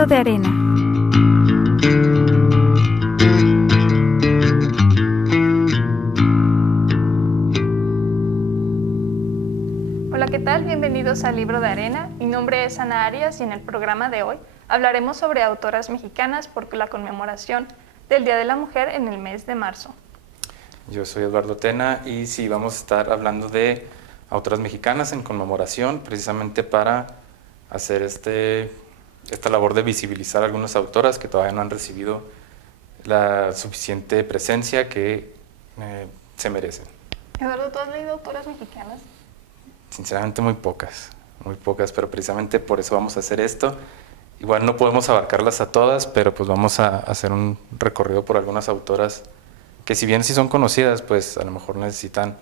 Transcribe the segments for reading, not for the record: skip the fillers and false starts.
Libro de arena. Hola, ¿qué tal? Bienvenidos al Libro de Arena. Mi nombre es Ana Arias y en el programa de hoy hablaremos sobre autoras mexicanas por la conmemoración del Día de la Mujer en el mes de marzo. Yo soy Eduardo Tena y sí, vamos a estar hablando de autoras mexicanas en conmemoración, precisamente para hacer esta labor de visibilizar a algunas autoras que todavía no han recibido la suficiente presencia que se merecen. Eduardo, ¿tú has leído autoras mexicanas? Sinceramente muy pocas, pero precisamente por eso vamos a hacer esto. Igual no podemos abarcarlas a todas, pero pues vamos a hacer un recorrido por algunas autoras que si bien sí son conocidas, pues a lo mejor necesitan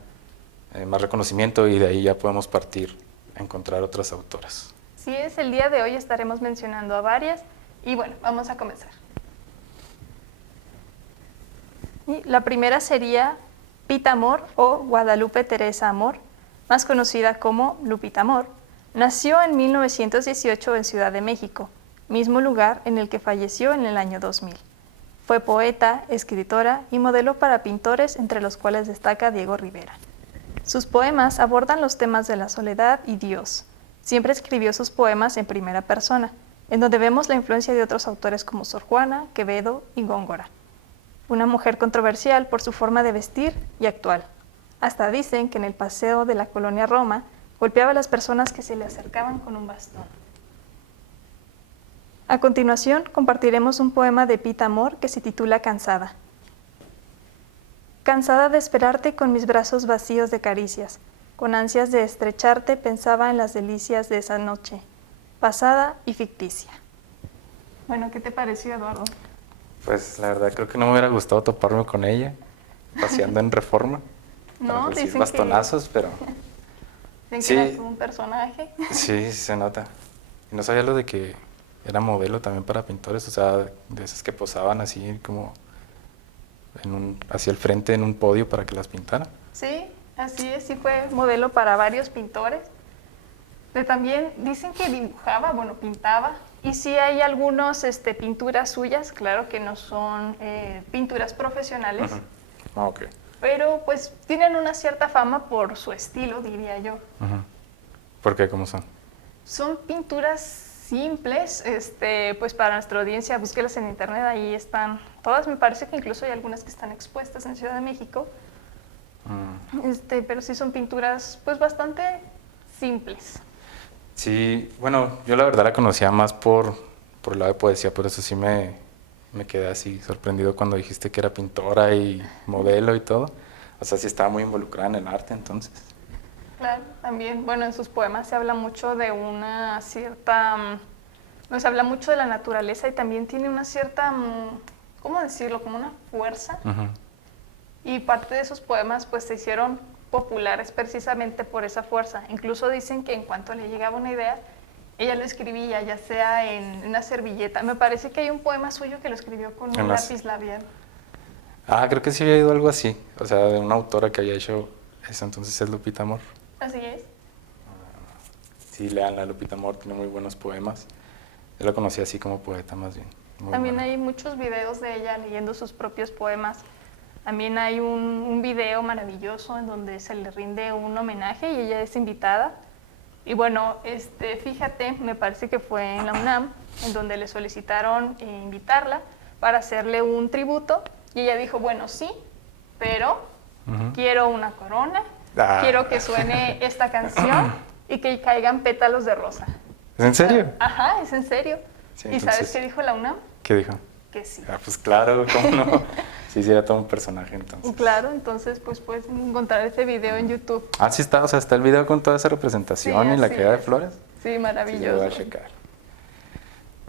más reconocimiento y de ahí ya podemos partir a encontrar otras autoras. Sí, es el día de hoy estaremos mencionando a varias y bueno, vamos a comenzar. Y la primera sería Pita Amor o Guadalupe Teresa Amor, más conocida como Lupita Amor. Nació en 1918 en Ciudad de México, mismo lugar en el que falleció en el año 2000. Fue poeta, escritora y modelo para pintores, entre los cuales destaca Diego Rivera. Sus poemas abordan los temas de la soledad y Dios. Siempre escribió sus poemas en primera persona, en donde vemos la influencia de otros autores como Sor Juana, Quevedo y Góngora. Una mujer controversial por su forma de vestir y actual. Hasta dicen que en el paseo de la colonia Roma golpeaba a las personas que se le acercaban con un bastón. A continuación, compartiremos un poema de Pita Amor que se titula Cansada. Cansada de esperarte con mis brazos vacíos de caricias, con ansias de estrecharte pensaba en las delicias de esa noche, pasada y ficticia. Bueno, ¿qué te pareció, Eduardo? Pues la verdad creo que no me hubiera gustado toparme con ella, paseando en Reforma, para No, recibir dicen bastonazos, pero que sí. era un personaje. sí, se nota. Y no sabía lo de que era modelo también para pintores, o sea, de esas que posaban así como hacia el frente en un podio para que las pintaran. Sí, así es, sí fue modelo para varios pintores. Pero también dicen que dibujaba, bueno, pintaba. Y sí hay algunas pinturas suyas, claro que no son pinturas profesionales. Uh-huh. Ah, ok. Pero pues tienen una cierta fama por su estilo, diría yo. Uh-huh. ¿Por qué? ¿Cómo son? Son pinturas simples, pues para nuestra audiencia, búsquelas en internet, ahí están todas, me parece que incluso hay algunas que están expuestas en Ciudad de México, pero sí son pinturas pues bastante simples. Sí, bueno, yo la verdad la conocía más por el lado de poesía, por eso sí me quedé así sorprendido cuando dijiste que era pintora y modelo y todo. O sea, sí estaba muy involucrada en el arte entonces. Claro, también, bueno, en sus poemas se habla mucho de una cierta, se habla mucho de la naturaleza y también tiene una cierta, ¿cómo decirlo? Como una fuerza. Uh-huh. Y parte de esos poemas pues se hicieron populares precisamente por esa fuerza. Incluso dicen que en cuanto le llegaba una idea, ella lo escribía, ya sea en una servilleta. Me parece que hay un poema suyo que lo escribió con un lápiz labial. Ah, creo que sí había ido algo así, o sea, de una autora que haya hecho eso, entonces es Lupita Amor. Así es. Sí, leanla, Lupita Amor tiene muy buenos poemas. Yo la conocí así como poeta más bien. También buena. Hay muchos videos de ella leyendo sus propios poemas. También hay un video maravilloso en donde se le rinde un homenaje y ella es invitada. Y bueno, fíjate, me parece que fue en la UNAM, en donde le solicitaron invitarla para hacerle un tributo. Y ella dijo, bueno, sí, pero quiero una corona, quiero que suene esta canción y que caigan pétalos de rosa. ¿Es en serio? Ajá, es en serio. Sí, ¿Y sabes qué dijo la UNAM? ¿Qué dijo? Que sí. Ah, pues claro, ¿cómo no? Sí, era todo un personaje entonces. Claro, entonces pues puedes encontrar este video en YouTube. Ah, sí está, o sea, está el video con toda esa representación y la caída de flores. Sí, maravilloso. Sí, lo voy a checar.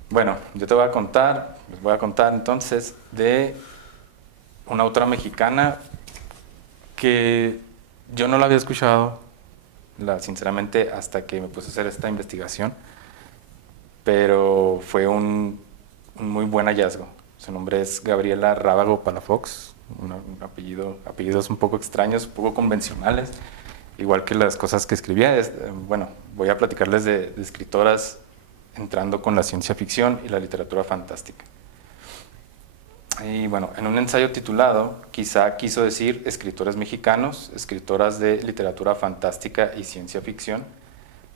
Bueno, yo te voy a contar, les voy a contar entonces de una autora mexicana que yo no la había escuchado, sinceramente, hasta que me puse a hacer esta investigación, pero fue un muy buen hallazgo. Su nombre es Gabriela Rábago Palafox, un apellidos un poco extraños, un poco convencionales, igual que las cosas que escribía. Bueno, voy a platicarles de escritoras entrando con la ciencia ficción y la literatura fantástica. Y bueno, en un ensayo titulado, quizá quiso decir escritores mexicanos, escritoras de literatura fantástica y ciencia ficción,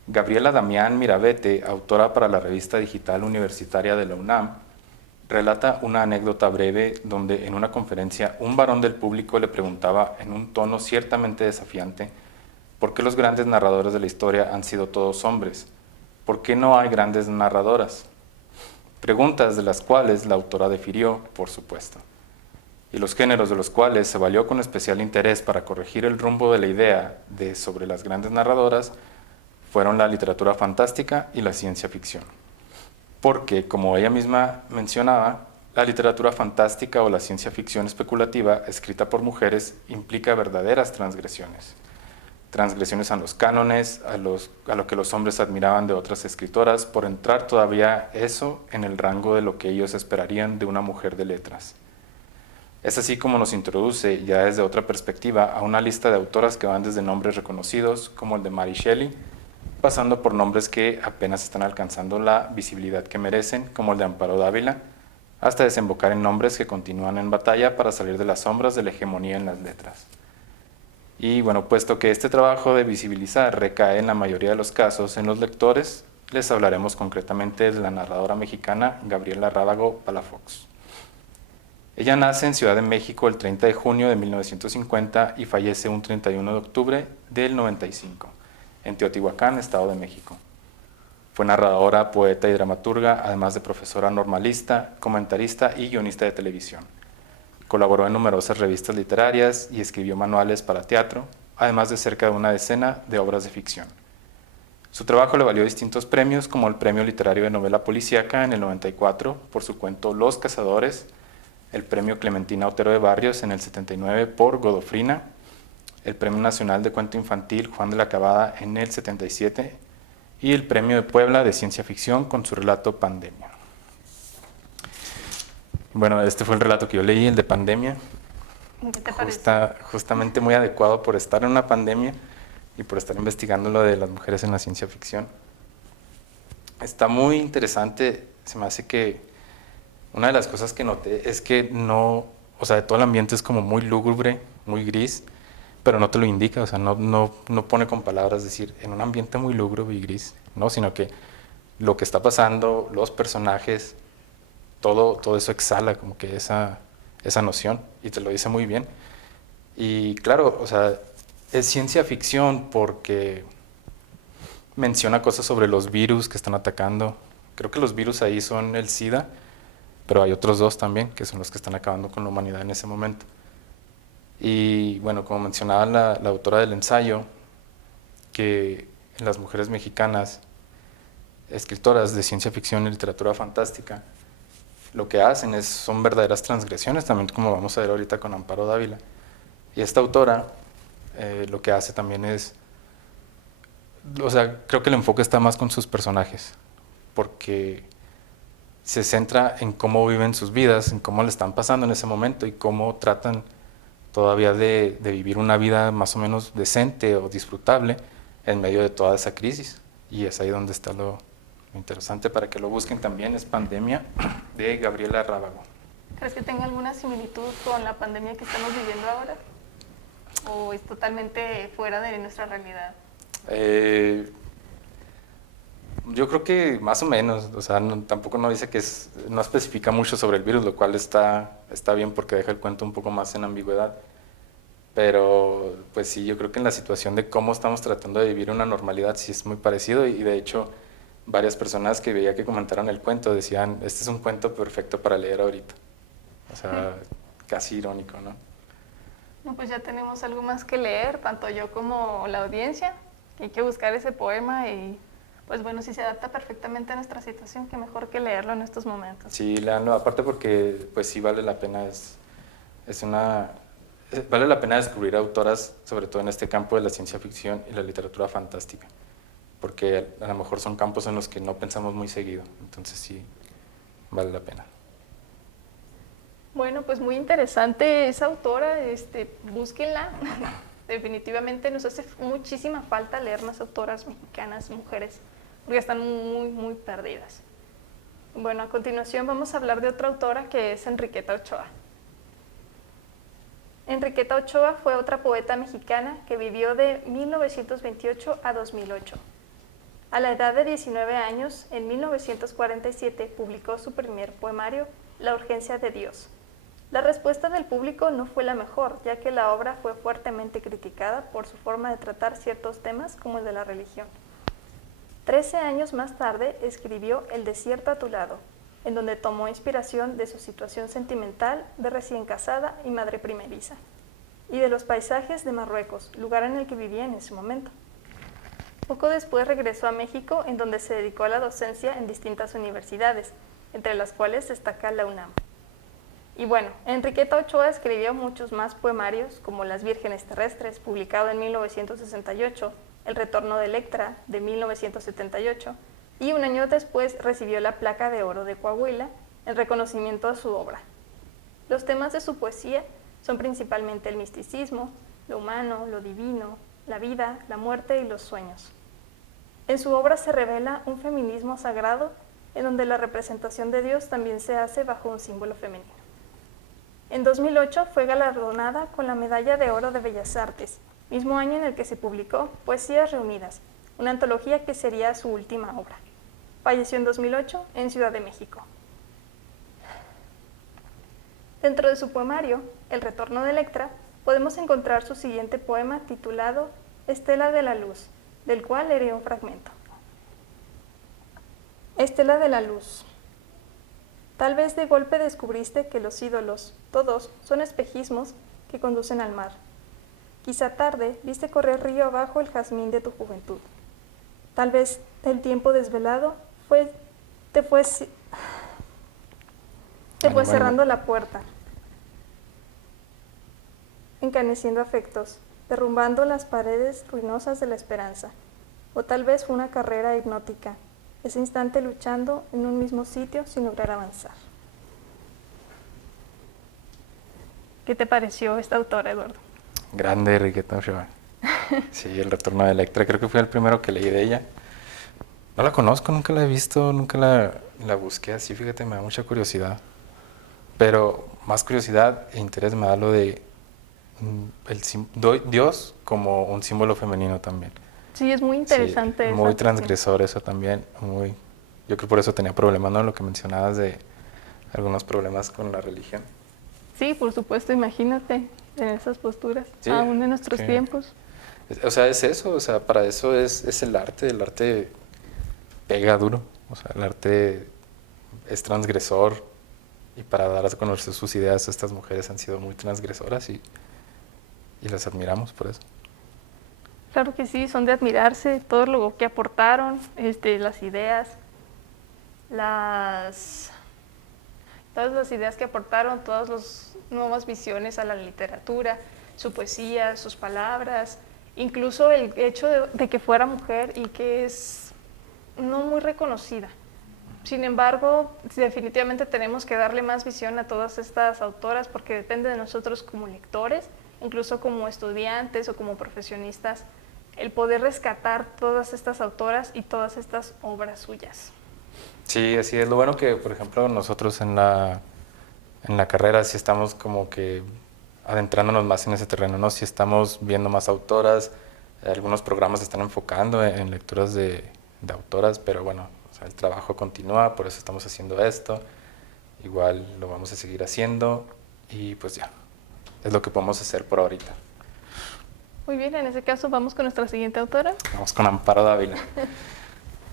Gabriela Damián Mirabete, autora para la revista digital universitaria de la UNAM, relata una anécdota breve donde en una conferencia un varón del público le preguntaba en un tono ciertamente desafiante ¿por qué los grandes narradores de la historia han sido todos hombres? ¿Por qué no hay grandes narradoras? Preguntas de las cuales la autora defirió, por supuesto, y los géneros de los cuales se valió con especial interés para corregir el rumbo de la idea de sobre las grandes narradoras fueron la literatura fantástica y la ciencia ficción. Porque, como ella misma mencionaba, la literatura fantástica o la ciencia ficción especulativa escrita por mujeres implica verdaderas transgresiones. Transgresiones a los cánones, a lo que los hombres admiraban de otras escritoras, por entrar todavía eso en el rango de lo que ellos esperarían de una mujer de letras. Es así como nos introduce, ya desde otra perspectiva, a una lista de autoras que van desde nombres reconocidos, como el de Mary Shelley, pasando por nombres que apenas están alcanzando la visibilidad que merecen, como el de Amparo Dávila, hasta desembocar en nombres que continúan en batalla para salir de las sombras de la hegemonía en las letras. Y bueno, puesto que este trabajo de visibilizar recae en la mayoría de los casos en los lectores, les hablaremos concretamente de la narradora mexicana Gabriela Rábago Palafox. Ella nace en Ciudad de México el 30 de junio de 1950 y fallece un 31 de octubre del 95, en Teotihuacán, Estado de México. Fue narradora, poeta y dramaturga, además de profesora normalista, comentarista y guionista de televisión. Colaboró en numerosas revistas literarias y escribió manuales para teatro, además de cerca de una decena de obras de ficción. Su trabajo le valió distintos premios, como el Premio Literario de Novela Policíaca en el 94 por su cuento Los Cazadores, el Premio Clementina Otero de Barrios en el 79 por Godofrina, el Premio Nacional de Cuento Infantil Juan de la Cabada en el 77 y el Premio de Puebla de Ciencia Ficción con su relato Pandemia. Bueno, este fue el relato que yo leí, el de Pandemia. ¿Qué te parece? Justamente muy adecuado por estar en una pandemia y por estar investigando lo de las mujeres en la ciencia ficción. Está muy interesante, se me hace que una de las cosas que noté es que no, o sea, todo el ambiente es como muy lúgubre, muy gris, pero no te lo indica, o sea, no pone con palabras decir en un ambiente muy lúgubre y gris, no, sino que lo que está pasando, los personajes, todo eso exhala como que esa noción y te lo dice muy bien. Y claro, o sea, es ciencia ficción porque menciona cosas sobre los virus que están atacando. Creo que los virus ahí son el SIDA, pero hay otros dos también que son los que están acabando con la humanidad en ese momento. Y bueno, como mencionaba la autora del ensayo, que en las mujeres mexicanas, escritoras de ciencia ficción y literatura fantástica, lo que hacen son verdaderas transgresiones, también como vamos a ver ahorita con Amparo Dávila. Y esta autora lo que hace también es, o sea, creo que el enfoque está más con sus personajes, porque se centra en cómo viven sus vidas, en cómo le están pasando en ese momento y cómo tratan todavía de vivir una vida más o menos decente o disfrutable en medio de toda esa crisis. Y es ahí donde está lo interesante para que lo busquen también, es Pandemia, de Gabriela Rábago. ¿Crees que tenga alguna similitud con la pandemia que estamos viviendo ahora? ¿O es totalmente fuera de nuestra realidad? Yo creo que más o menos, o sea, tampoco no dice que no especifica mucho sobre el virus, lo cual está bien porque deja el cuento un poco más en ambigüedad. Pero pues sí, yo creo que en la situación de cómo estamos tratando de vivir una normalidad sí es muy parecido y de hecho varias personas que veía que comentaron el cuento decían, este es un cuento perfecto para leer ahorita. O sea, casi irónico, ¿no? No, pues ya tenemos algo más que leer, tanto yo como la audiencia, que hay que buscar ese poema y pues bueno, si se adapta perfectamente a nuestra situación, qué mejor que leerlo en estos momentos. Sí, léanlo, aparte porque pues sí vale la pena, vale la pena descubrir autoras, sobre todo en este campo de la ciencia ficción y la literatura fantástica, porque a lo mejor son campos en los que no pensamos muy seguido, entonces sí, vale la pena. Bueno, pues muy interesante esa autora, búsquenla. Definitivamente nos hace muchísima falta leer más autoras mexicanas, mujeres, porque están muy perdidas. Bueno, a continuación vamos a hablar de otra autora que es Enriqueta Ochoa. Enriqueta Ochoa fue otra poeta mexicana que vivió de 1928 a 2008. A la edad de 19 años, en 1947, publicó su primer poemario, La urgencia de Dios. La respuesta del público no fue la mejor, ya que la obra fue fuertemente criticada por su forma de tratar ciertos temas como el de la religión. 13 años más tarde escribió El desierto a tu lado, en donde tomó inspiración de su situación sentimental de recién casada y madre primeriza, y de los paisajes de Marruecos, lugar en el que vivía en ese momento. Poco después regresó a México, en donde se dedicó a la docencia en distintas universidades, entre las cuales destaca la UNAM. Y bueno, Enriqueta Ochoa escribió muchos más poemarios, como Las Vírgenes Terrestres, publicado en 1968, El Retorno de Electra, de 1978, y un año después recibió la Placa de Oro de Coahuila en reconocimiento a su obra. Los temas de su poesía son principalmente el misticismo, lo humano, lo divino, la vida, la muerte y los sueños. En su obra se revela un feminismo sagrado en donde la representación de Dios también se hace bajo un símbolo femenino. En 2008 fue galardonada con la Medalla de Oro de Bellas Artes, mismo año en el que se publicó Poesías Reunidas, una antología que sería su última obra. Falleció en 2008 en Ciudad de México. Dentro de su poemario, El Retorno de Electra, podemos encontrar su siguiente poema titulado Estela de la Luz, del cual leeré un fragmento. Estela de la Luz. Tal vez de golpe descubriste que los ídolos, todos, son espejismos que conducen al mar. Quizá tarde viste correr río abajo el jazmín de tu juventud. Tal vez el tiempo desvelado te fue cerrando la puerta, encaneciendo afectos, derrumbando las paredes ruinosas de la esperanza. O tal vez fue una carrera hipnótica, ese instante luchando en un mismo sitio sin lograr avanzar. ¿Qué te pareció esta autora, Eduardo? Grande, Enriqueta Ochoa. Sí, El Retorno de Electra, creo que fue el primero que leí de ella. No la conozco, nunca la he visto, nunca la busqué así, fíjate, me da mucha curiosidad. Pero más curiosidad e interés me da lo de Dios como un símbolo femenino también. Sí, es muy interesante. Sí, muy transgresor eso también. Yo creo que por eso tenía problemas, ¿no? Lo que mencionabas de algunos problemas con la religión. Sí, por supuesto, imagínate en esas posturas, sí, aún en nuestros tiempos. O sea, es eso, o sea, para eso es el arte pega duro, o sea, el arte es transgresor y para dar a conocer sus ideas estas mujeres han sido muy transgresoras y las admiramos por eso. Claro que sí, son de admirarse, todo lo que aportaron, las ideas, todas las ideas que aportaron, todas las nuevas visiones a la literatura, su poesía, sus palabras, incluso el hecho de que fuera mujer y que es no muy reconocida. Sin embargo, definitivamente tenemos que darle más visión a todas estas autoras porque depende de nosotros como lectores, incluso como estudiantes o como profesionistas, el poder rescatar todas estas autoras y todas estas obras suyas. Sí, así es. Lo bueno que, por ejemplo, nosotros en la carrera sí estamos como que adentrándonos más en ese terreno, ¿no? Sí estamos viendo más autoras, algunos programas se están enfocando en lecturas de autoras, pero bueno, o sea, el trabajo continúa, por eso estamos haciendo esto. Igual lo vamos a seguir haciendo y pues ya, es lo que podemos hacer por ahorita. Muy bien, en ese caso vamos con nuestra siguiente autora. Vamos con Amparo Dávila.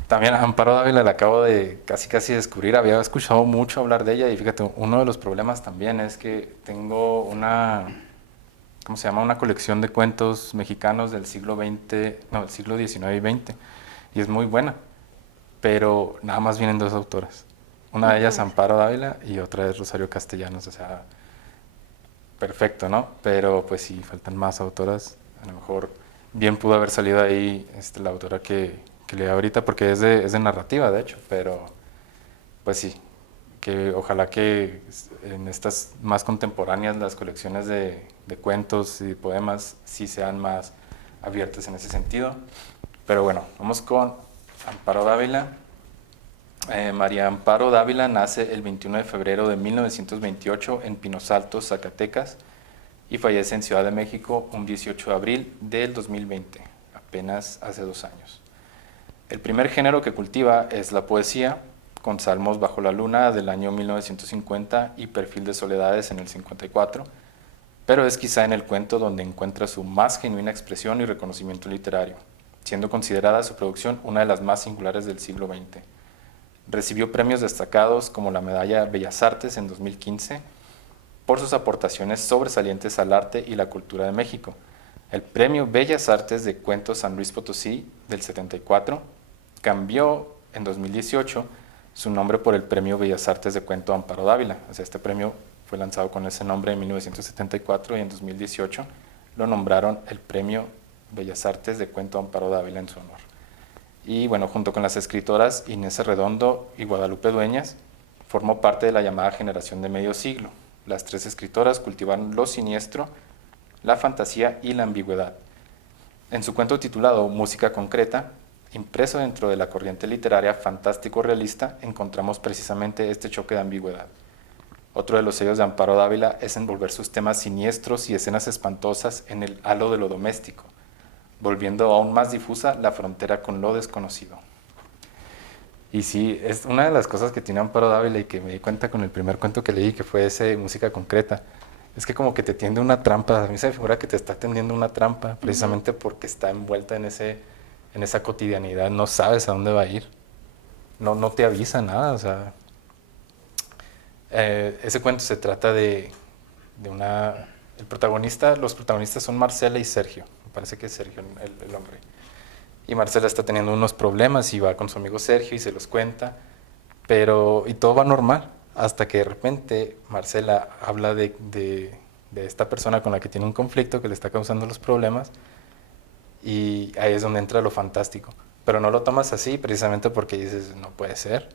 También Amparo Dávila la acabo de casi descubrir, había escuchado mucho hablar de ella y fíjate, uno de los problemas también es que tengo una colección de cuentos mexicanos del siglo XIX y XX y es muy buena, pero nada más vienen dos autoras. Una de ellas Amparo Dávila y otra es Rosario Castellanos, o sea, perfecto, ¿no? Pero pues sí, faltan más autoras, a lo mejor bien pudo haber salido ahí la autora que leo ahorita porque es de narrativa, de hecho, pero pues sí, que ojalá que en estas más contemporáneas las colecciones de cuentos y poemas sí sean más abiertas en ese sentido. Pero bueno, vamos con Amparo Dávila. María Amparo Dávila nace el 21 de febrero de 1928 en Pinos Altos, Zacatecas, y fallece en Ciudad de México un 18 de abril del 2020, apenas hace 2 años. El primer género que cultiva es la poesía, con Salmos bajo la luna del año 1950 y Perfil de soledades en el 54, pero es quizá en el cuento donde encuentra su más genuina expresión y reconocimiento literario, siendo considerada su producción una de las más singulares del siglo XX. Recibió premios destacados como la Medalla Bellas Artes en 2015 por sus aportaciones sobresalientes al arte y la cultura de México. El Premio Bellas Artes de Cuentos San Luis Potosí del 74 cambió en 2018 su nombre por el Premio Bellas Artes de Cuento Amparo Dávila. O sea, este premio fue lanzado con ese nombre en 1974 y en 2018 lo nombraron el Premio Bellas Artes de Cuento Amparo Dávila en su honor. Y bueno, junto con las escritoras Inés Arredondo y Guadalupe Dueñas, formó parte de la llamada generación de medio siglo. Las 3 escritoras cultivaron lo siniestro, la fantasía y la ambigüedad. En su cuento titulado Música Concreta, impreso dentro de la corriente literaria fantástico-realista, encontramos precisamente este choque de ambigüedad. Otro de los sellos de Amparo Dávila es envolver sus temas siniestros y escenas espantosas en el halo de lo doméstico, volviendo aún más difusa la frontera con lo desconocido. Y sí, es una de las cosas que tiene Amparo Dávila y que me di cuenta con el primer cuento que leí, que fue ese Música Concreta, es que como que te tiende una trampa. A mí se me figura que te está tendiendo una trampa, precisamente porque está envuelta en esa cotidianidad, no sabes a dónde va a ir, no te avisa nada. O sea, ese cuento se trata de los protagonistas son Marcela y Sergio, me parece que es Sergio el hombre. Y Marcela está teniendo unos problemas y va con su amigo Sergio y se los cuenta, y todo va normal, hasta que de repente Marcela habla de esta persona con la que tiene un conflicto que le está causando los problemas, y ahí es donde entra lo fantástico. Pero no lo tomas así precisamente porque dices, no puede ser,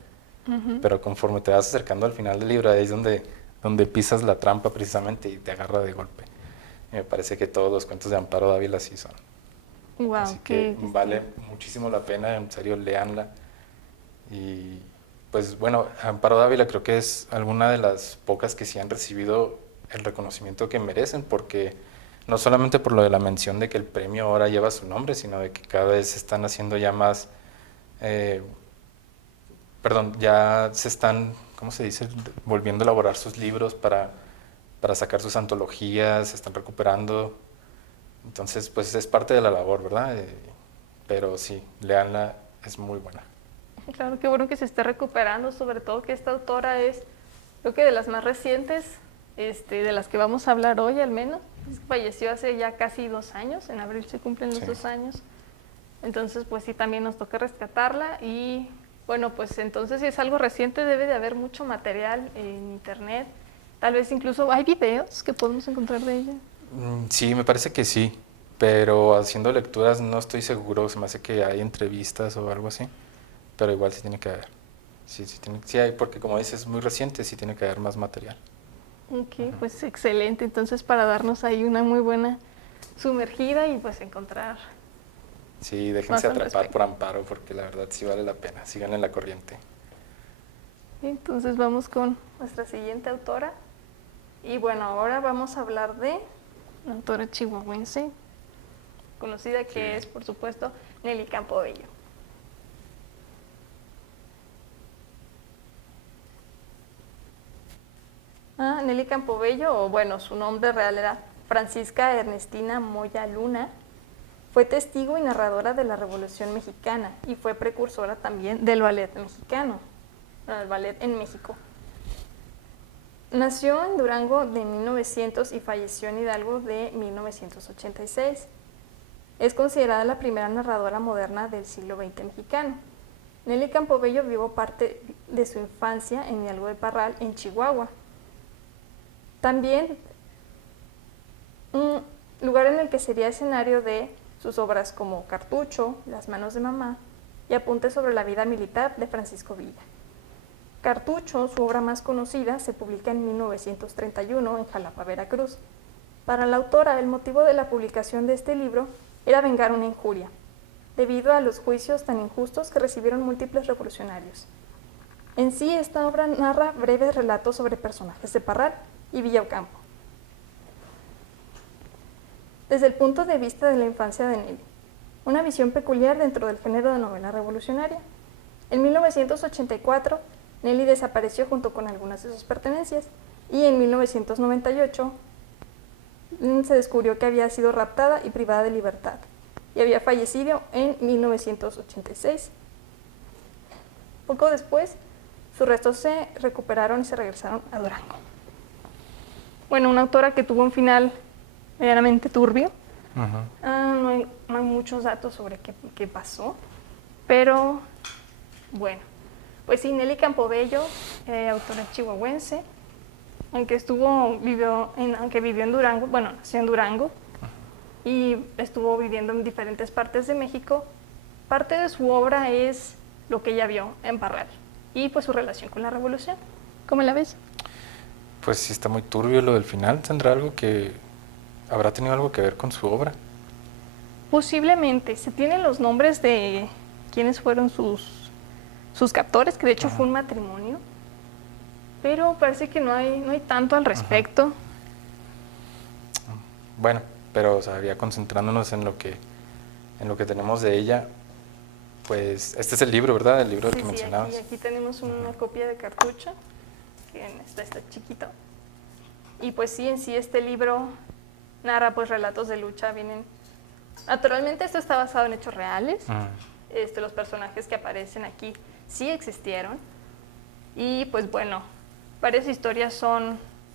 pero conforme te vas acercando al final del libro, ahí es donde pisas la trampa precisamente y te agarra de golpe. Y me parece que todos los cuentos de Amparo Dávila así son. Wow, así que vale muchísimo la pena, en serio, léanla. Y pues bueno, Amparo Dávila creo que es alguna de las pocas que sí han recibido el reconocimiento que merecen, porque no solamente por lo de la mención de que el premio ahora lleva su nombre, sino de que cada vez se están haciendo ya más, ya se están, ¿cómo se dice?, volviendo a elaborar sus libros para sacar sus antologías, se están recuperando. Entonces, pues es parte de la labor, ¿verdad? Pero sí, léanla, es muy buena. Claro, qué bueno que se esté recuperando, sobre todo que esta autora es, creo que de las más recientes, de las que vamos a hablar hoy al menos. Falleció hace ya casi 2 años, en abril se cumplen los 2 años. Entonces, pues sí, también nos toca rescatarla. Y bueno, pues entonces si es algo reciente debe de haber mucho material en internet. Tal vez incluso hay videos que podemos encontrar de ella. Sí, me parece que sí, pero haciendo lecturas no estoy seguro, se me hace que hay entrevistas o algo así, pero igual sí tiene que haber. Sí hay, porque como dices, es muy reciente, sí tiene que haber más material. Ok, pues excelente, entonces para darnos ahí una muy buena sumergida y pues encontrar. Sí, déjense atrapar por Amparo, porque la verdad sí vale la pena, sigan en la corriente. Entonces vamos con nuestra siguiente autora. Y bueno, ahora vamos a hablar de una autora chihuahuense, conocida que es, por supuesto, Nelly Campobello. Nelly Campobello, o bueno, su nombre real era Francisca Ernestina Moya Luna, fue testigo y narradora de la Revolución Mexicana y fue precursora también del ballet mexicano, el ballet en México. Nació en Durango de 1900 y falleció en Hidalgo de 1986. Es considerada la primera narradora moderna del siglo XX mexicano. Nelly Campobello vivió parte de su infancia en Hidalgo de Parral, en Chihuahua. También un lugar en el que sería escenario de sus obras como Cartucho, Las manos de mamá y Apuntes sobre la vida militar de Francisco Villa. Cartucho, su obra más conocida, se publica en 1931 en Jalapa, Veracruz. Para la autora, el motivo de la publicación de este libro era vengar una injuria. debido a los juicios tan injustos que recibieron múltiples revolucionarios. En sí, esta obra narra breves relatos sobre personajes de Parral y Villa Ocampo, desde el punto de vista de la infancia de Nelly, una visión peculiar dentro del género de novela revolucionaria. En 1984, Nelly desapareció junto con algunas de sus pertenencias y en 1998 se descubrió que había sido raptada y privada de libertad y había fallecido en 1986. Poco después, sus restos se recuperaron y se regresaron a Durango. Bueno, una autora que tuvo un final medianamente turbio. No hay muchos datos sobre qué pasó, pero bueno, pues sí, Nelly Campobello, autora chihuahuense, aunque vivió en Durango, bueno, nació en Durango y estuvo viviendo en diferentes partes de México. Parte de su obra es lo que ella vio en Parral y pues su relación con la revolución. ¿Cómo la ves? Pues sí está muy turbio lo del final. ¿Habrá tenido algo que ver con su obra? Posiblemente. Se tienen los nombres de quiénes fueron sus captores, que de hecho fue un matrimonio, pero parece que no hay tanto al respecto. Bueno, pero o sea, ya concentrándonos en lo que tenemos de ella, pues este es el libro, ¿verdad? El libro que mencionabas. Aquí tenemos una copia de cartucho, que está chiquito. Y pues sí, en sí este libro narra pues relatos de lucha, naturalmente esto está basado en hechos reales. Los personajes que aparecen aquí sí existieron. Y pues bueno, varias historias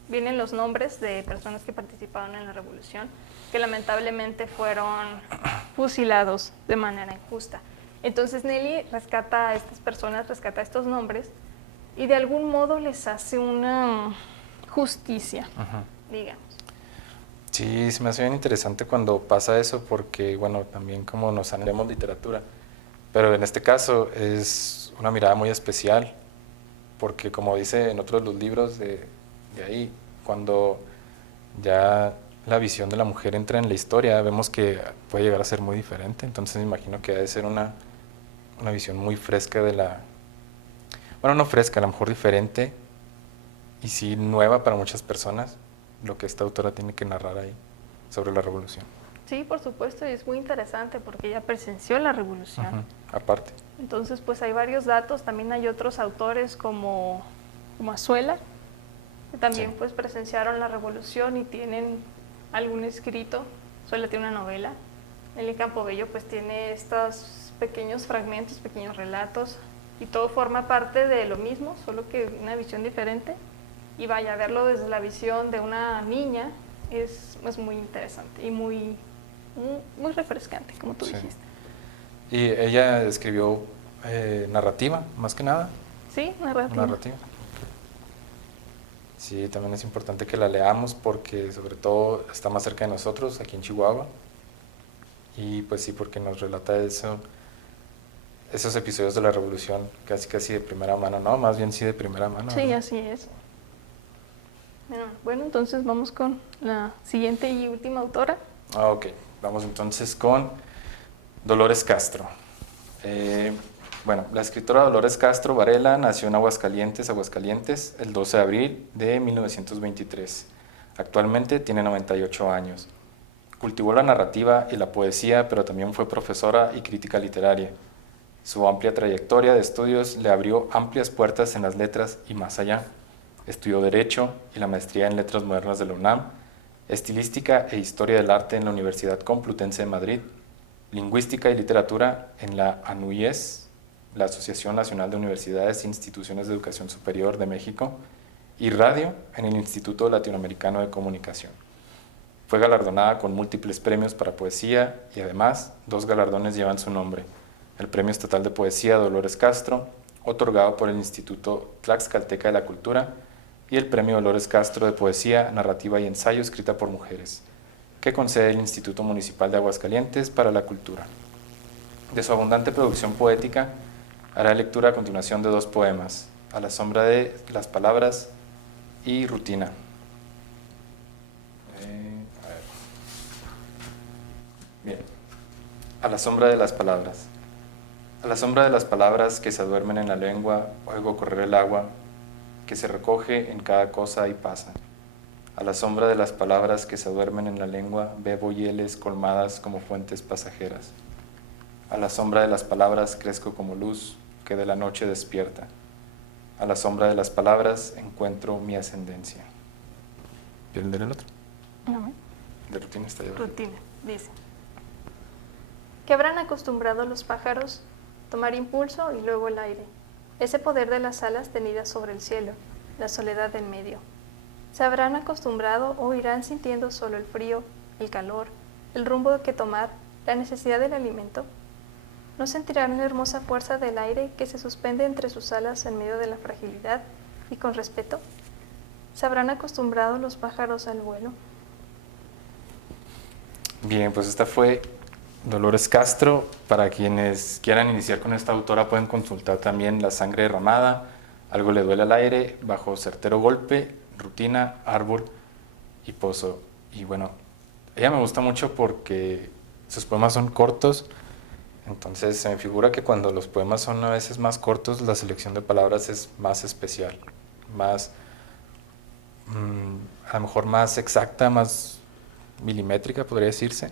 vienen los nombres de personas que participaron en la revolución, que lamentablemente fueron fusilados de manera injusta. Entonces Nelly rescata a estas personas, rescata estos nombres y de algún modo les hace una justicia, digamos. Sí, se me hace bien interesante cuando pasa eso porque, bueno, también como nos leemos literatura, pero en este caso es una mirada muy especial porque como dice en otros los libros de ahí, cuando ya la visión de la mujer entra en la historia, vemos que puede llegar a ser muy diferente, entonces me imagino que ha de ser una visión muy fresca bueno, no fresca, a lo mejor diferente y sí nueva para muchas personas, lo que esta autora tiene que narrar ahí sobre la revolución. Sí, por supuesto, y es muy interesante porque ella presenció la revolución. Aparte. Entonces, pues hay varios datos, también hay otros autores como Azuela, que también pues presenciaron la revolución y tienen algún escrito. Azuela tiene una novela. Nelly Campobello pues tiene estos pequeños fragmentos, pequeños relatos, y todo forma parte de lo mismo, solo que una visión diferente. Y vaya, verlo desde la visión de una niña es muy interesante y muy refrescante, como tú dijiste. Y ella escribió narrativa, más que nada. Sí, narrativa. Sí, también es importante que la leamos porque sobre todo está más cerca de nosotros, aquí en Chihuahua. Y pues sí, porque nos relata esos episodios de la revolución casi de primera mano, ¿no? Más bien sí de primera mano. Sí, ¿verdad? Así es. Bueno, entonces vamos con la siguiente y última autora. Ok, vamos entonces con Dolores Castro. Bueno, la escritora Dolores Castro Varela nació en Aguascalientes, el 12 de abril de 1923. Actualmente tiene 98 años. Cultivó la narrativa y la poesía, pero también fue profesora y crítica literaria. Su amplia trayectoria de estudios le abrió amplias puertas en las letras y más allá. Estudió Derecho y la maestría en Letras Modernas de la UNAM, Estilística e Historia del Arte en la Universidad Complutense de Madrid, Lingüística y Literatura en la ANUYES, la Asociación Nacional de Universidades e Instituciones de Educación Superior de México, y Radio en el Instituto Latinoamericano de Comunicación. Fue galardonada con múltiples premios para poesía y además 2 galardones llevan su nombre: el Premio Estatal de Poesía Dolores Castro, otorgado por el Instituto Tlaxcalteca de la Cultura, y el Premio Dolores Castro de Poesía, Narrativa y Ensayo escrita por mujeres, que concede el Instituto Municipal de Aguascalientes para la Cultura. De su abundante producción poética, hará lectura a continuación de 2 poemas, A la sombra de las palabras y Rutina. Bien. A la sombra de las palabras. A la sombra de las palabras que se duermen en la lengua, oigo correr el agua, que se recoge en cada cosa y pasa. A la sombra de las palabras que se duermen en la lengua, bebo hieles colmadas como fuentes pasajeras. A la sombra de las palabras crezco como luz que de la noche despierta. A la sombra de las palabras encuentro mi ascendencia. ¿Quieren leer el otro? No, De rutina está ya. rutina, dice. Que habrán acostumbrado los pájaros tomar impulso y luego el aire, ese poder de las alas tenidas sobre el cielo, la soledad del medio. Se habrán acostumbrado o irán sintiendo solo el frío, el calor, el rumbo que tomar, la necesidad del alimento. ¿No sentirán la hermosa fuerza del aire que se suspende entre sus alas en medio de la fragilidad y con respeto? ¿Se habrán acostumbrado los pájaros al vuelo? Bien, pues esta fue Dolores Castro. Para quienes quieran iniciar con esta autora pueden consultar también La sangre derramada, Algo le duele al aire, Bajo certero golpe, Rutina, Árbol y Pozo. Y bueno, ella me gusta mucho porque sus poemas son cortos, entonces se me figura que cuando los poemas son a veces más cortos, la selección de palabras es más especial, más, a lo mejor más exacta, más milimétrica podría decirse.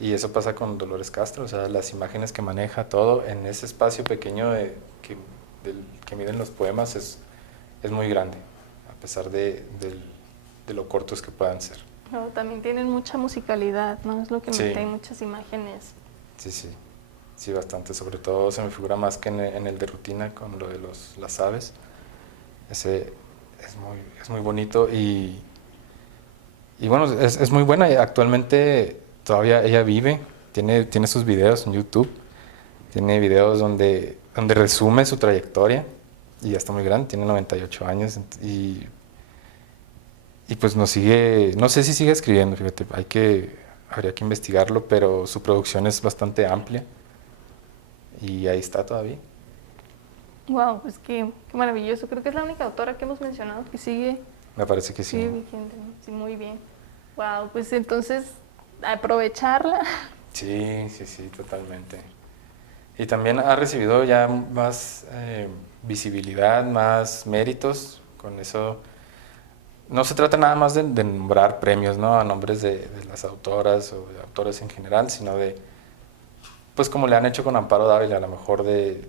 Y eso pasa con Dolores Castro, o sea, las imágenes que maneja, todo en ese espacio pequeño que miden los poemas es muy grande, a pesar de lo cortos que puedan ser. No, también tienen mucha musicalidad, ¿no? Es lo que Sí. mete muchas imágenes. Sí, bastante, sobre todo se me figura más que en el de rutina con lo de las aves. Ese es muy bonito y bueno, es muy buena. Actualmente todavía ella vive, tiene sus videos en YouTube, tiene videos donde resume su trayectoria y ya está muy grande, tiene 98 años y pues nos sigue, no sé si sigue escribiendo, fíjate, habría que investigarlo, pero su producción es bastante amplia y ahí está todavía. Wow, pues qué maravilloso. Creo que es la única autora que hemos mencionado que sigue Me parece que sí. vigente, ¿no? Sí, muy bien. Wow, pues entonces aprovecharla. Sí, totalmente. Y también ha recibido ya más visibilidad, más méritos con eso. No se trata nada más de nombrar premios, ¿no? A nombres de las autoras o de autores en general, sino de, pues como le han hecho con Amparo Dávila, a lo mejor de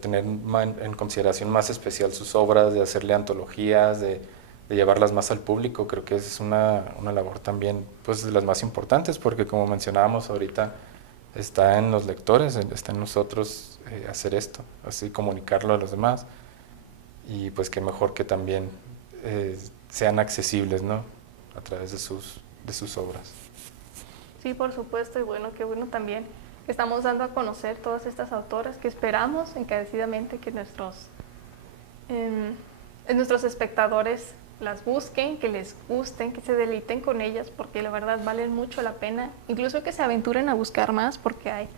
tener en consideración más especial sus obras, de hacerle antologías, de llevarlas más al público. Creo que es una labor también, pues, de las más importantes, porque como mencionábamos ahorita, está en los lectores, está en nosotros hacer esto, así comunicarlo a los demás, y pues qué mejor que también sean accesibles, ¿no? A través de sus obras. Sí, por supuesto, y bueno, qué bueno también que estamos dando a conocer todas estas autoras, que esperamos encarecidamente que nuestros espectadores las busquen, que les gusten, que se deleiten con ellas, porque la verdad valen mucho la pena, incluso que se aventuren a buscar más, porque hay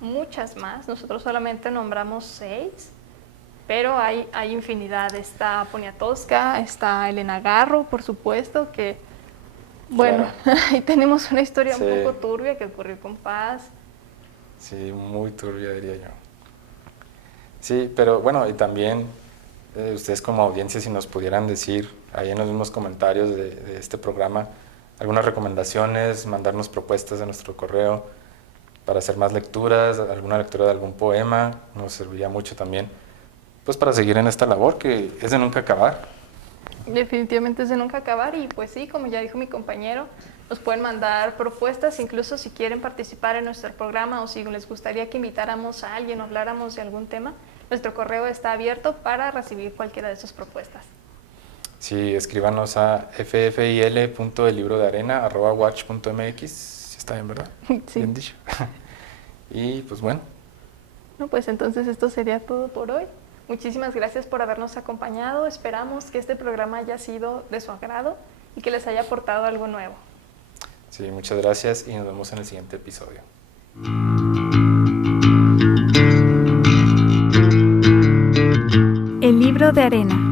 muchas más. Nosotros solamente nombramos 6, pero hay infinidad. Está Poniatowska, está Elena Garro, por supuesto, que bueno, claro. Ahí tenemos una historia Sí. un poco turbia que ocurrió con Paz. Sí, muy turbia, diría yo. Sí, pero bueno, y también ustedes como audiencia, si nos pudieran decir ahí en los mismos comentarios de este programa algunas recomendaciones, mandarnos propuestas a nuestro correo para hacer más lecturas, alguna lectura de algún poema, nos serviría mucho también, pues para seguir en esta labor que es de nunca acabar. Definitivamente es de nunca acabar y pues sí, como ya dijo mi compañero, nos pueden mandar propuestas, incluso si quieren participar en nuestro programa o si les gustaría que invitáramos a alguien o habláramos de algún tema, nuestro correo está abierto para recibir cualquiera de sus propuestas. Sí, escríbanos a ffil.elibrodearena@watch.mx, si está bien, ¿verdad? Sí. Bien dicho. Y pues bueno. No, pues entonces esto sería todo por hoy. Muchísimas gracias por habernos acompañado. Esperamos que este programa haya sido de su agrado y que les haya aportado algo nuevo. Sí, muchas gracias y nos vemos en el siguiente episodio. El libro de arena.